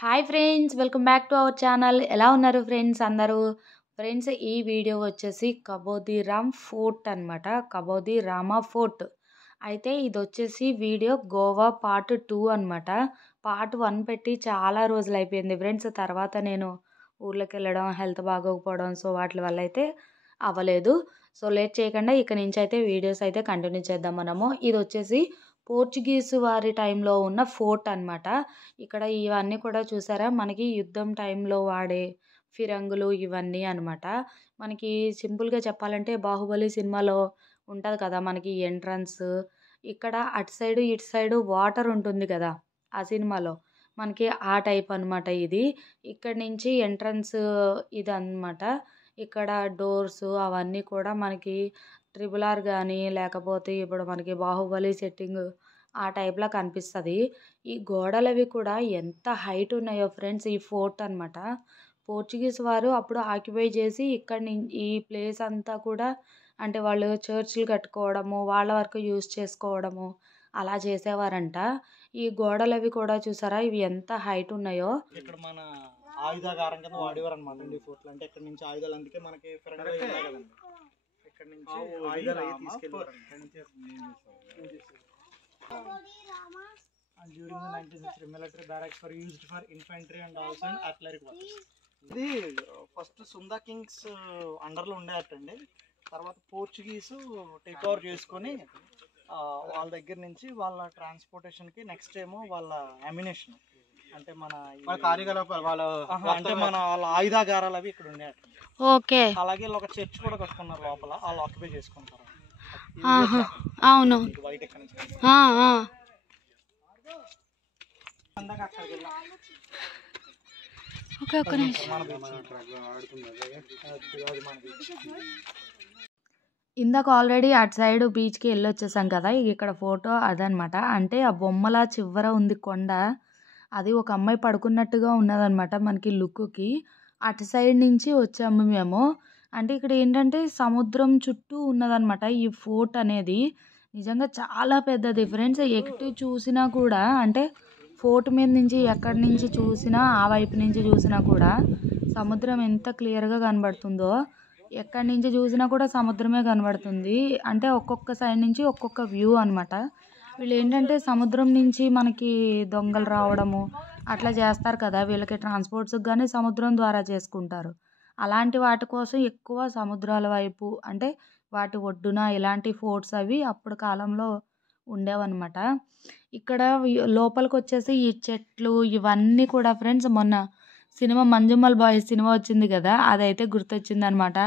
Hi friends, welcome back to our channel. ఎలా ఉన్నారు friends అందరూ? ఫ్రెండ్స్, ఈ వీడియో వచ్చేసి కబోదిరామ్ ఫోర్ట్ అనమాట. కబోదిరామా ఫోర్ట్. అయితే ఇది వచ్చేసి వీడియో గోవా పార్ట్ 2 అనమాట. పార్ట్ 1 పెట్టి చాలా రోజులు అయిపోయింది ఫ్రెండ్స్. తర్వాత నేను ఊర్లోకి వెళ్ళడం, హెల్త్ బాగోకపోవడం, సో వాటి వల్ల అయితే అవ్వలేదు. సో లేట్ చేయకుండా ఇక నుంచి అయితే వీడియోస్ అయితే కంటిన్యూ చేద్దాం మనము. ఇది వచ్చేసి పోర్చుగీస్ వారి టైంలో ఉన్న ఫోర్ట్ అనమాట. ఇక్కడ ఇవన్నీ కూడా చూసారా, మనకి యుద్ధం టైంలో వాడే ఫిరంగులు ఇవన్నీ అనమాట. మనకి సింపుల్గా చెప్పాలంటే బాహుబలి సినిమాలో ఉంటుంది కదా మనకి ఎంట్రన్స్. ఇక్కడ అటు సైడు ఇటు సైడు వాటర్ ఉంటుంది కదా ఆ సినిమాలో, మనకి ఆ టైప్ అనమాట ఇది. ఇక్కడ నుంచి ఎంట్రన్స్ ఇది అనమాట. ఇక్కడ డోర్స్ అవన్నీ కూడా మనకి RRR కానీ లేకపోతే ఇప్పుడు మనకి బాహుబలి సెట్టింగ్ ఆ టైప్లో కనిపిస్తుంది. ఈ గోడలవి కూడా ఎంత హైట్ ఉన్నాయో ఫ్రెండ్స్. ఈ ఫోర్ట్ అనమాట పోర్చుగీస్ వారు అప్పుడు ఆక్యుపై చేసి ఇక్కడ ఈ ప్లేస్ అంతా కూడా అంటే వాళ్ళు చర్చిలు కట్టుకోవడము, వాళ్ళ వరకు యూజ్ చేసుకోవడము అలా చేసేవారంట. ఈ గోడలవి కూడా చూసారా, ఇవి ఎంత హైట్ ఉన్నాయో. ఇక్కడ మన ఆయుధాగారం కింద వాడేవారు అనమాట అండి ఫోర్ట్లు. అంటే ఇక్కడ నుంచి ఆయుధాలు, అందుకే మనకి ఫిరంగులు ఉన్నాయి కదండి. ఇక్కడ నుంచి ఆయుధాలు అవి తీసుకెళ్ళారు. During the 19th century military barracks were used for infantry and also in artillery works. ఇది ఫస్ట్ సుందా కింగ్స్ అండర్లో ఉండేటండి. తర్వాత పోర్చుగీస్ టేక్ ఓవర్ చేసుకొని వాళ్ళ దగ్గర నుంచి వాళ్ళ ట్రాన్స్పోర్టేషన్కి, నెక్స్ట్ ఏమో వాళ్ళ అమ్యునేషన్ అంటే మన కార్యకలాపాలు అంటే మన వాళ్ళ ఆయుధాగారాలు అవి ఇక్కడ ఉండేట. ఓకే. అలాగే ఒక చర్చ్ కూడా కట్టుకున్నారు లోపల, వాళ్ళు ఆక్యుపై చేసుకుంటారు. అవును. వైట్ ఎక్కడ నుంచి ఇందాక ఆల్రెడీ అటు సైడ్ బీచ్కి వెళ్ళి వచ్చేసాం కదా. ఇక్కడ ఫోటో అదనమాట. అంటే ఆ బొమ్మల చివర ఉంది కొండ, అది ఒక అమ్మాయి పడుకున్నట్టుగా ఉన్నదనమాట మనకి లుక్కి. అటు సైడ్ నుంచి వచ్చాము మేము. అంటే ఇక్కడ ఏంటంటే సముద్రం చుట్టూ ఉన్నదనమాట ఈ ఫోర్ట్ అనేది. నిజంగా చాలా పెద్దది ఫ్రెండ్స్. ఎటు చూసినా కూడా అంటే ఫోర్ట్ మీద నుంచి ఎక్కడి నుంచి చూసినా, ఆ వైపు నుంచి చూసినా కూడా సముద్రం ఎంత క్లియర్గా కనబడుతుందో. ఎక్కడి నుంచి చూసినా కూడా సముద్రమే కనబడుతుంది. అంటే ఒక్కొక్క సైడ్ నుంచి ఒక్కొక్క వ్యూ అనమాట. వీళ్ళు ఏంటంటే సముద్రం నుంచి మనకి దొంగలు రావడము అట్లా చేస్తారు కదా, వీళ్ళకి ట్రాన్స్పోర్ట్స్కి కానీ సముద్రం ద్వారా చేసుకుంటారు. అలాంటి వాటి కోసం ఎక్కువ సముద్రాల వైపు అంటే వాటి ఒడ్డున ఇలాంటి ఫోర్ట్స్ అవి అప్పుడు కాలంలో ఉండేవన్నమాట. ఇక్కడ లోపలికి వచ్చేసి ఈ చెట్లు ఇవన్నీ కూడా ఫ్రెండ్స్, మొన్న సినిమా మంజుమల్ బాయ్స్ సినిమా వచ్చింది కదా, అదైతే గుర్తొచ్చింది అనమాట.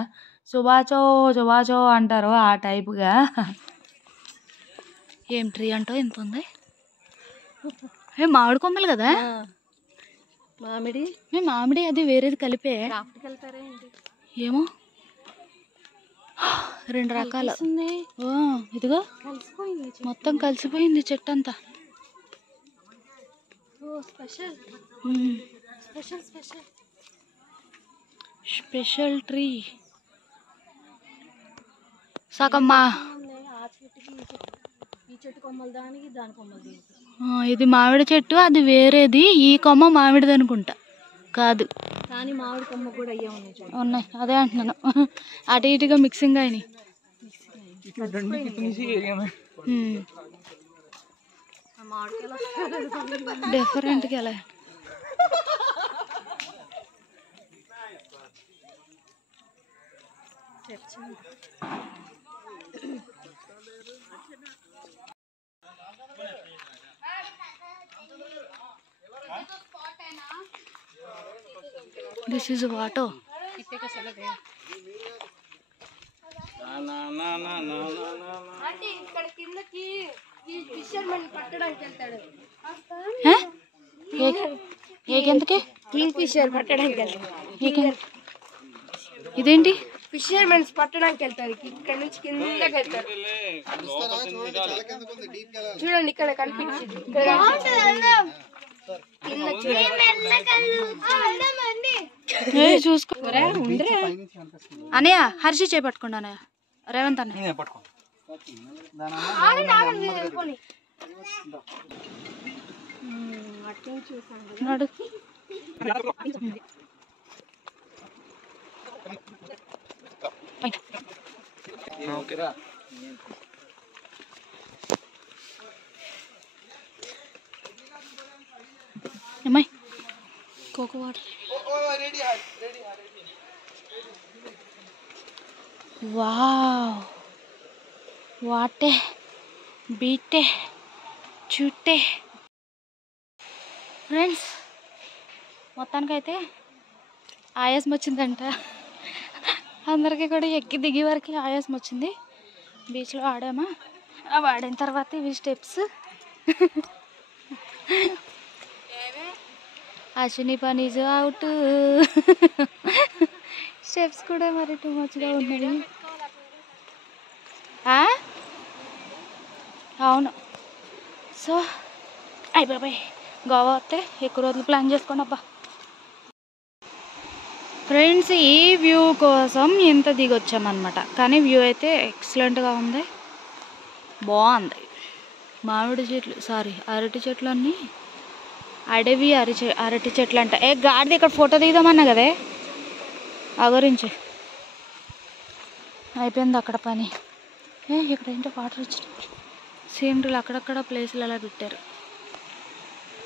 శుభాచో శుభాచో అంటారు ఆ టైప్గా. ఏం ట్రీ అంటో ఎంత ఉంది. మామిడి కొమ్మలు కదా, మామిడి అది వేరేది కలిపే ఏమో, 2 రకాలు. ఇదిగో మొత్తం కలిసిపోయింది చెట్టు అంతా. స్పెషల్ ట్రీ సగమ్మా. ఇది మామిడి చెట్టు, అది వేరేది. ఈ కొమ్మ మామిడిది అనుకుంటా. కాదు, కానీ మామిడి కొమ్మ కూడా ఉన్నాయి. అదే అంటున్నాను, అటు ఇటుగా మిక్సింగ్ అయినాయి. డిఫరెంట్గా ఎలా దిస్ ఈజ్ వాటో. కింగ్ ఫిషర్ పట్టడానికి వెళ్తాడు. ఇదేంటి? ఫిషర్మెన్స్ పట్టడానికి వెళ్తారు. ఇక్కడ నుంచి కిందకి వెళ్తారు. చూడండి ఇక్కడ కనిపించింది. చూసుకోరా అనయ్య. హర్షి చేపట్టుకోండి అన్నయ్య. రేవంత్ అన్నయ్య నడు. అమ్మాయి కోకో వాటర్. వావ్, వాటే బీటే చుట్టే. ఫ్రెండ్స్, మొత్తానికైతే ఆయాసం వచ్చిందంట అందరికీ కూడా. ఎక్కి దిగే వరకు ఆయాసం వచ్చింది. బీచ్లో ఆడామా, అవి ఆడిన తర్వాత ఇవి స్టెప్స్. అశ్విని పని అవుట్. స్టెప్స్ కూడా మరి టూ మచ్గా ఉన్నాయి. అవును. సో అయిపోయి గోవా వస్తే ఎక్కువ రోజులు ప్లాన్ చేసుకోండి అబ్బా. ఫ్రెండ్స్, ఈ వ్యూ కోసం ఇంత దిగొచ్చామన్నమాట. కానీ వ్యూ అయితే ఎక్సలెంట్గా ఉంది, బాగుంది. మామిడి చెట్లు, అరటి చెట్లు అన్నీ అడవి అరటి చెట్లు అంట. గాడిది ఇక్కడ ఫోటో దిగుదామన్నా కదే, ఆ గురించి అయిపోయింది అక్కడ పని. ఇక్కడ ఏంటో వాటర్ వచ్చిన సీనరీలు అక్కడక్కడ ప్లేసులు అలా పెట్టారు.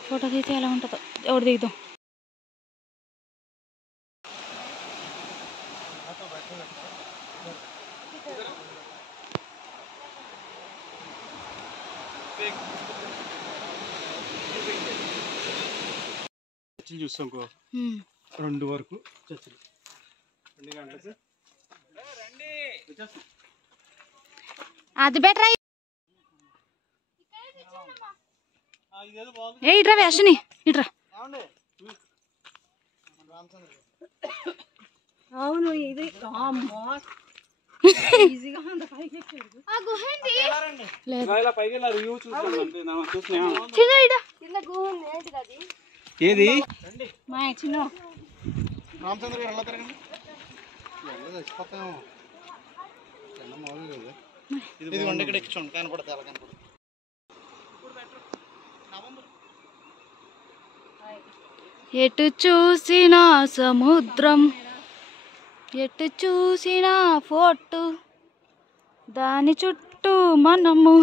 ఫోటో దిగితే ఎలా ఉంటుందో, ఎవడు దిగుదాం. చూస్తాం 2 వరకు చర్చలు 2 గంటలకు అది బెటర్. ఇట్రా వ్యాషని, ఇట్రా. అవును, ఇది ఏది మా చిన్న రామచంద్ర గారు ఎలా తిరగండి. చచ్చిపోతాము. ఇది వండి ఇక్కడ ఎక్కించండి, కనపడతా అలా కనపడదు. ఎటు చూసినా సముద్రం, ఎటు చూసినా ఫోర్టు, దాని చుట్టూ మనము.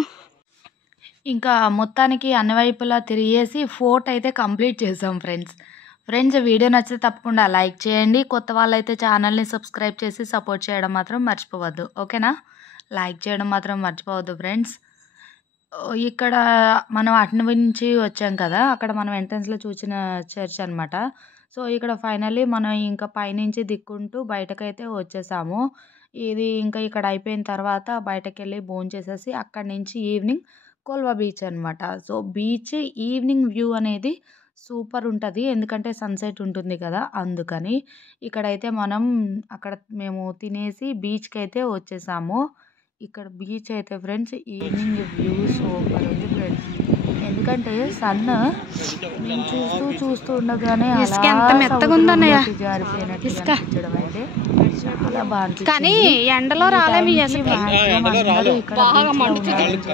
ఇంకా మొత్తానికి అన్ని వైపులా తిరిగేసి ఫోర్ట్ అయితే కంప్లీట్ చేసాం ఫ్రెండ్స్. వీడియో నచ్చితే తప్పకుండా లైక్ చేయండి. కొత్త వాళ్ళైతే ఛానల్ని సబ్స్క్రైబ్ చేసి సపోర్ట్ చేయడం మాత్రం మర్చిపోవద్దు, ఓకేనా? లైక్ చేయడం మాత్రం మర్చిపోవద్దు ఫ్రెండ్స్. ఇక్కడ మనం అటు నుంచి వచ్చాం కదా, అక్కడ మనం ఎంట్రన్స్లో చూసిన చర్చ్ అనమాట. సో ఇక్కడ ఫైనల్లీ మనం ఇంకా పైనుంచి దిక్కుంటూ బయటకైతే వచ్చేసాము. ఇది ఇంకా ఇక్కడ అయిపోయిన తర్వాత బయటకు వెళ్ళి భోంచేసేసి అక్కడి నుంచి ఈవినింగ్ కోల్వా బీచ్ అనమాట. సో బీచ్ ఈవినింగ్ వ్యూ అనేది సూపర్ ఉంటుంది, ఎందుకంటే సన్సెట్ ఉంటుంది కదా, అందుకని. ఇక్కడైతే అక్కడ మేము తినేసి బీచ్కి అయితే వచ్చేసాము. ఇక్కడ బీచ్ అయితే ఫ్రెండ్స్ ఈవినింగ్ వ్యూ సూపర్ ఉంది ఫ్రెండ్స్. ఎందుకంటే సన్ నేను చూస్తూ ఉండగానే జారిపోయినట్టు అనిపించడం అయితే చాలా బాగుంటుంది. కానీ ఎండలో రాలేమి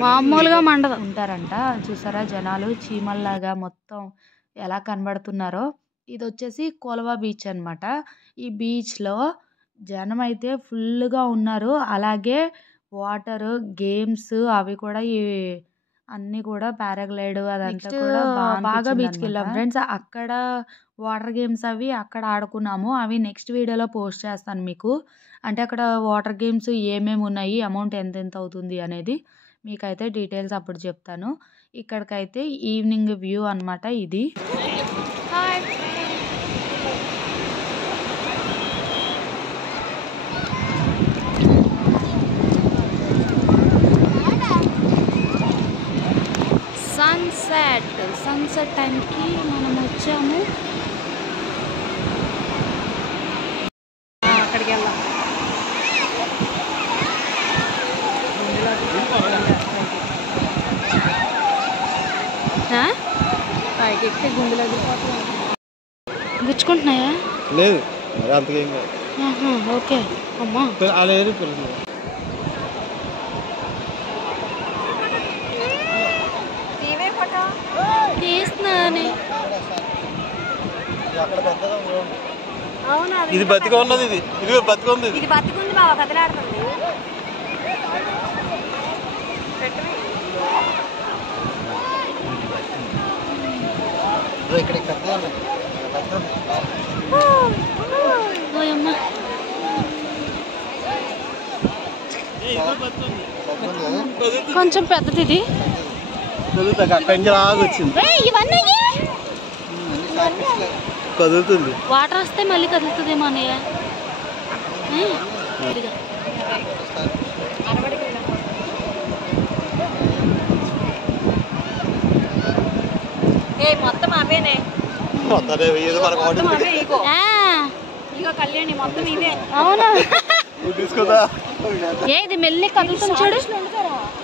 మామూలుగా మండదు ఉంటారంట. చూసారా జనాలు చీమల్లాగా మొత్తం ఎలా కనబడుతున్నారో. ఇది వచ్చేసి కోల్వా బీచ్ అనమాట. ఈ బీచ్లో జనం అయితే ఫుల్గా ఉన్నారు. అలాగే వాటర్ గేమ్స్ అవి కూడా అన్నీ కూడా పారాగ్లైడ్ అదంతా కూడా బాగా బీచ్కి వెళ్ళాం ఫ్రెండ్స్. అక్కడ వాటర్ గేమ్స్ అవి అక్కడ ఆడుకున్నాము. అవి నెక్స్ట్ వీడియోలో పోస్ట్ చేస్తాను మీకు. అంటే అక్కడ వాటర్ గేమ్స్ ఏమేమి ఉన్నాయి, అమౌంట్ ఎంత అవుతుంది అనేది మీకైతే డీటెయిల్స్ అప్పుడు చెప్తాను. ఇక్కడికైతే ఈవినింగ్ వ్యూ అనమాట ఇది. సన్సెట్ టైంకి మనం వచ్చాము. అక్కడికి వెళ్దాం. పైకి ఎక్కితే గుండెలు గుచ్చుకుంటున్నాయా? లేదు మరి అంతకేం కాదు. ఓకే అమ్మా అలా తీస్తున్నాను. అవునా ఇది బతిగా ఉన్నది, ఇది బతిగా ఉంది, ఇది బతికుంది బావ, కదలాడుతుంది. ఇక్కడ కొంచెం పెద్దది ఇది. వచ్చింది, ఇవన్నీ కదులుతుంది. వాటర్ వస్తే మళ్ళీ కదులుతుందేమో అన్నయ్య. మొత్తం అవేనే, ఇగో కళ్యాణి మొత్తం ఇదే. అవునా? ఇది మెల్లిగా కదులుతుంది చూడు,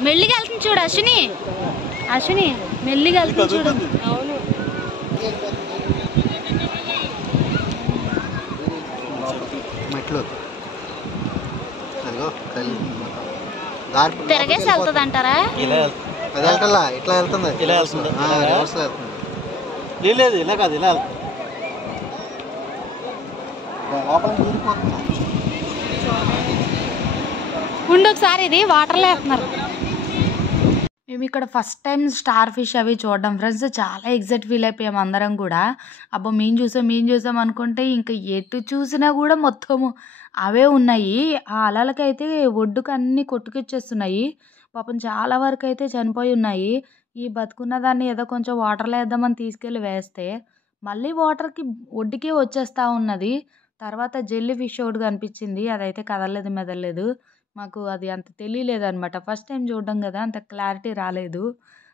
మెల్లిగా వెళ్తుంది చూడు అశ్విని, అశ్విని మెల్లిగా వెళ్తుంది చూడు. అవును, మెట్లు తిరగేసి వెళ్తుంది అంటారా? ఇట్లా వెళ్తుంది, ఇలా వెళ్తుంది, లేదు ఇలా కాదు, ఇలా వెళ్తుంది. ఉండు ఒకసారి, ఇది వాటర్లో వేస్తున్నారు. మేము ఇక్కడ ఫస్ట్ టైం స్టార్ ఫిష్ అవి చూడడం ఫ్రెండ్స్, చాలా ఎగ్జైట్ ఫీల్ అయిపోయాం అందరం కూడా. అబ్బా మేము చూసాం అనుకుంటే ఇంకా ఎటు చూసినా కూడా మొత్తము అవే ఉన్నాయి. ఆ అలలకైతే ఒడ్డుకు అన్నీ కొట్టుకొచ్చేస్తున్నాయి. పాపం చాలా వరకు అయితే చనిపోయి ఉన్నాయి. ఈ బతుకున్న దాన్ని ఏదో కొంచెం వాటర్లో వేద్దామని తీసుకెళ్ళి వేస్తే మళ్ళీ వాటర్కి ఒడ్డుకే వచ్చేస్తూ ఉన్నది. తర్వాత జెల్లీ ఫిష్ ఒకటి కనిపించింది, అదైతే కదలలేదు మెదలలేదు. మాకు అది అంత తెలియలేదు అనమాట, ఫస్ట్ టైం చూడడం కదా, అంత క్లారిటీ రాలేదు.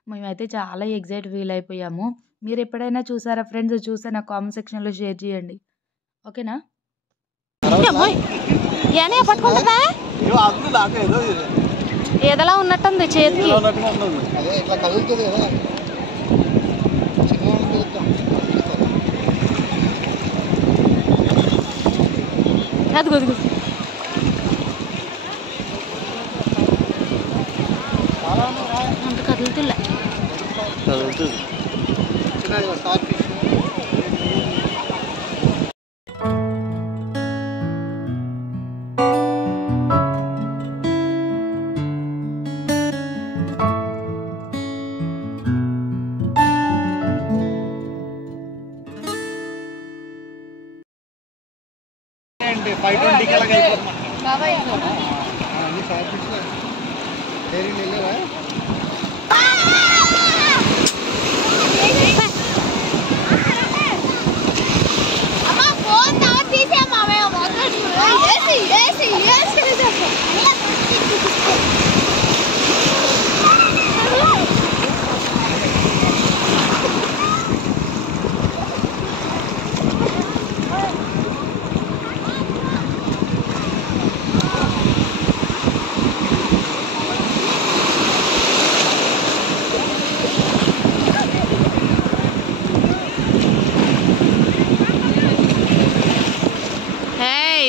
మేమైతే చాలా ఎగ్జైట్ ఫీల్ అయిపోయాము. మీరు ఎప్పుడైనా చూసారా ఫ్రెండ్స్? చూస్తే నాకు కామెంట్ సెక్షన్లో షేర్ చేయండి, ఓకేనా? పట్టుకుంటుందా? ఏదలా ఉన్నట్టుంది చేతికి. అదిగో అదిగో, అంత కదులుతులే.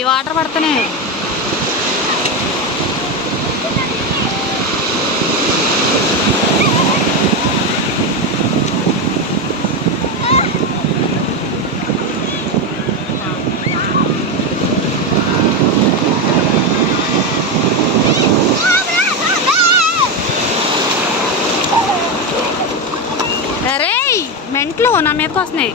వాటర్ పడుతున్నాయి. అరే మెంట్లు నా మీదకి వస్తున్నాయి.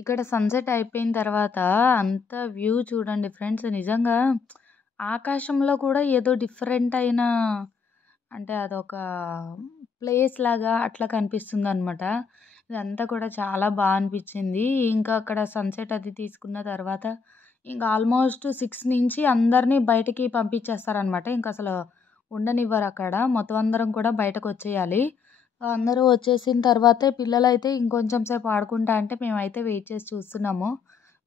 ఇక్కడ సన్సెట్ అయిపోయిన తర్వాత అంత వ్యూ చూడండి ఫ్రెండ్స్, నిజంగా ఆకాశంలో కూడా ఏదో డిఫరెంట్ అయిన, అంటే అదొక ప్లేస్ లాగా అట్లా కనిపిస్తుంది అనమాట. ఇదంతా కూడా చాలా బాగా అనిపించింది. ఇంకా అక్కడ సన్సెట్ అది తీసుకున్న తర్వాత ఇంకా ఆల్మోస్ట్ 6 నుంచి అందరినీ బయటకి పంపించేస్తారనమాట. ఇంకా అసలు ఉండనివ్వరు అక్కడ, మొత్తం అందరం కూడా బయటకు వచ్చేయాలి. అందరూ వచ్చేసిన తర్వాతే పిల్లలైతే ఇంకొంచెం సేపు ఆడుకుంటా అంటే మేమైతే వెయిట్ చేసి చూస్తున్నాము.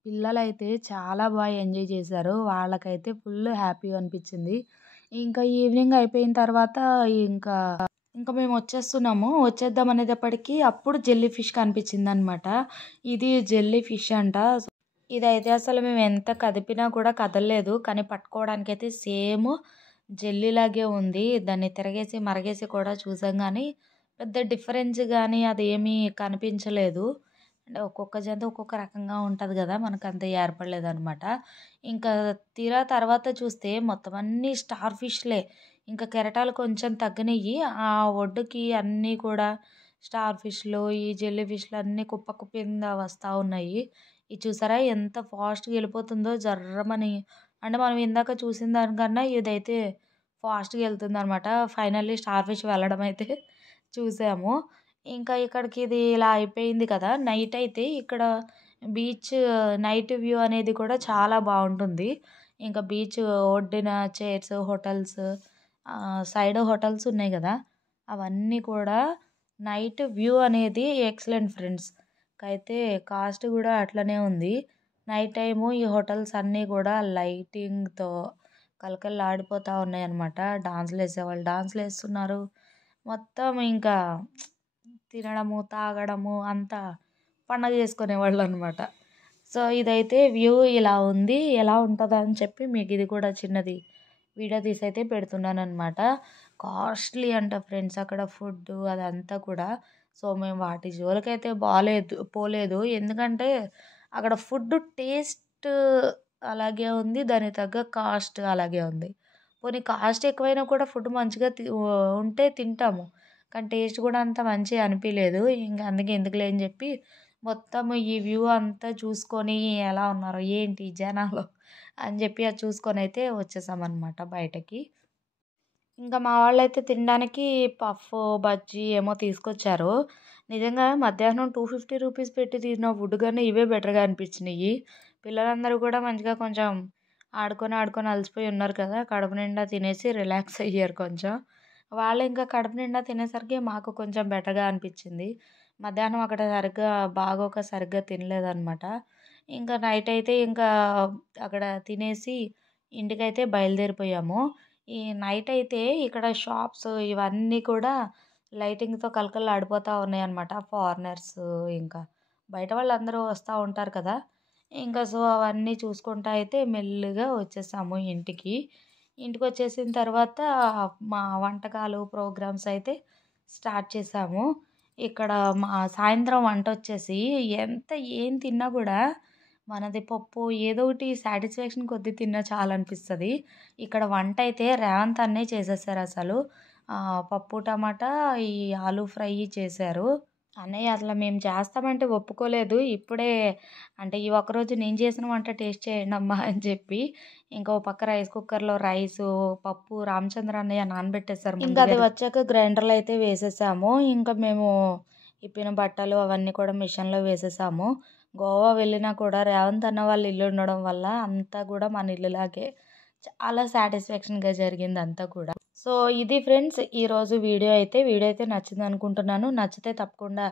పిల్లలైతే చాలా బాగా ఎంజాయ్ చేశారు, వాళ్ళకైతే ఫుల్ హ్యాపీగా అనిపించింది. ఇంకా ఈవినింగ్ అయిపోయిన తర్వాత ఇంకా ఇంకా మేము వచ్చేద్దాం అనేటప్పటికీ అప్పుడు జెల్లీ ఫిష్ కనిపించింది అనమాట. ఇది జెల్లీ ఫిష్ అంట. ఇదైతే అసలు మేము ఎంత కదిపినా కూడా కదలలేదు, కానీ పట్టుకోవడానికి అయితే సేమ్ జెల్లీలాగే ఉంది. దాన్ని తిరగేసి, మరగేసి కూడా చూసాం గానీ, పెద్ద డిఫరెన్స్ గానీ అదేమీ కనిపించలేదు. అంటే ఒక్కొక్క జంతు ఒక్కొక్క రకంగా ఉంటది గదా! మనకంత ఏర్పడలేదనమాట. ఇంకా తీరా తర్వాత చూస్తే మొత్తం అన్నీ స్టార్ ఫిష్‌లే. ఇంకా కెరటాలు కొంచెం తగ్గినియి. ఆ ఒడ్డుకి అన్నీ కూడా స్టార్ ఫిష్‌లు, ఈ జెల్లీ ఫిష్‌లు అన్నీ కుప్ప కింద వస్తా ఉన్నాయి. ఇది చూసారా ఎంత ఫాస్ట్‌గా ఎళ్ళిపోతుందో జర్రమని. అంటే మనం ఇందాక చూసిన దానికన్నా ఇదైతే ఫాస్ట్‌గా ఎళ్తుందనమాట. ఫైనల్లీ స్టార్ ఫిష్ వెళ్ళడం అయితే చూసాము. ఇంకా ఇక్కడికి ఇది ఇలా అయిపోయింది కదా! నైట్ అయితే ఇక్కడ బీచ్ నైట్ వ్యూ అనేది కూడా చాలా బావుంటుంది. ఇంకా బీచ్ ఒడ్డున చైర్స్, హోటల్స్ సైడ్ హోటల్స్ ఉన్నాయి గదా! అవన్నీ కూడా నైట్ వ్యూ అనేది ఎక్సలెంట్ ఫ్రెండ్స్. అయితే కాస్ట్ గూడా అట్లనే ఉంది. నైట్ టైము ఈ హోటల్స్ అన్నీ కూడా లైటింగ్‌తో కళకళలాడిపోతా ఉన్నాయన్నమాట. డాన్సులేసేవాళ్ళు డాన్సులేస్తున్నారు. మొత్తం ఇంకా తినడము, తాగడము అంతా పండగ చేసుకునేవాళ్ళనమాట. సో, ఇదైతే వ్యూ ఇలా ఉంది. ఎలా ఉంటదా అని చెప్పి మీకు ఇది కూడా చిన్నది వీడియో తీసైతే పెడుతున్నాననమాట. కాస్ట్‌లీ అంట ఫ్రెండ్స్ అక్కడ ఫుడ్డు అదంతా కూడా. సో, మేము వాటి జోలికైతే పోలేదు. ఎందుకంటే అక్కడ ఫుడ్డు టేస్ట్ అలాగే ఉంది. దానికి తగ్గ కాస్ట్ అలాగే ఉంది. పోనీ కాస్ట్ ఎక్కువైనా కూడా ఫుడ్ మంచిగా ఉంటే తింటాము. కానీ టేస్ట్ కూడా అంత మంచిగా అనిపియలేదు. ఇంక అందుకే ఎందుకులే అని చెప్పి మొత్తం ఈ వ్యూ అంతా చూసుకొని ఎలా ఉన్నారో ఏంటి జనాలు అని చెప్పి అది చూసుకొనైతే వచ్చేసామనమాట బయటకి. ఇంకా మా వాళ్ళైతే తినడానికి పఫ్, బజ్జీ ఏమో తీసుకొచ్చారు. నిజంగా మధ్యాహ్నం 250 రూపీస్ పెట్టి తిన్న ఫుడ్ కన్నా ఇవే బెటర్‌గా అనిపించినియి. పిల్లలందరూ కూడా మంచిగా కొంచెం ఆడుకొని అలసిపోయి ఉన్నారు కదా! కడుపు నిండా తినేసి రిలాక్స్ అయ్యారు కొంచెం. వాళ్ళు ఇంకా కడుపు నిండా తినేసరికి మాకు కొంచెం బెటర్‌గా అనిపించింది. మధ్యాహ్నం అక్కడ సరిగ్గా తినలేదనమాట. ఇంకా నైట్ అయితే ఇంకా అక్కడ తినేసి ఇంటికైతే బయలుదేరిపోయాము. ఈ నైట్ అయితే ఇక్కడ షాప్స్ ఇవన్నీ కూడా లైటింగ్‌తో కళకళలాడిపోతా ఉన్నాయన్నమాట. ఫారినర్స్ ఇంకా బయట వాళ్ళందరూ వస్తా ఉంటారు కదా! ఇంకా సో, అవన్నీ చూసుకుంటా అయితే మెల్లిగా వచ్చేసాము ఇంటికి. ఇంటికొచ్చేసిన తర్వాత మా వంటకాలు ప్రోగ్రామ్స్ అయితే స్టార్ట్ చేసాము. ఇక్కడ మా సాయంత్రం వంటొచ్చేసి ఏం తిన్నా కూడా మనది పప్పు ఏదో ఒకటి సాటిస్ఫాక్షన్ కొద్దీ తిన్నా చాలనిపిస్తది. ఇక్కడ వంటయితే రేవంత్ అన్నే చేసేసారసలు. పప్పు, టమాటా, ఈ ఆలు ఫ్రై చేశారు. అన్నయ్య అసలు మేము చేస్తామంటే ఒప్పుకోలేదు. ఇప్పుడే అంటే ఈ ఒక్కరోజు నేను చేసిన వంట టేస్ట్ చేయండమ్మా అని చెప్పి, ఇంకో పక్క రైస్ కుక్కర్‌లో రైసు, పప్పు రామచంద్ర అన్నయ్య నానబెట్టేసారు ముందుగానే. ఇంకా అది వచ్చాక గ్రైండర్‌లో అయితే వేసేసాము. ఇంకా మేము ఇప్పిన బట్టలు అవన్నీ కూడా మిషన్‌లో వేసేసాము. గోవా వెళ్ళినా కూడా రేవంత్ అన్న వాళ్ళ ఇల్లు ఉండడం వల్ల అంతా కూడా మన ఇల్లులాగే చాలా సాటిస్ఫాక్షన్‌గా జరిగింది అంతా కూడా. సో, ఇది ఫ్రెండ్స్ ఈరోజు వీడియో అయితే నచ్చిందనుకుంటున్నాను. నచ్చితే తప్పకుండా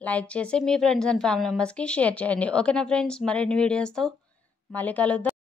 లైక్ చేసి మీ ఫ్రెండ్స్ అండ్ ఫ్యామిలీ మెంబర్స్‌కి షేర్ చేయండి. ఓకేనా ఫ్రెండ్స్? మరిన్ని వీడియోస్‌తో మళ్ళీ కలుద్దాం.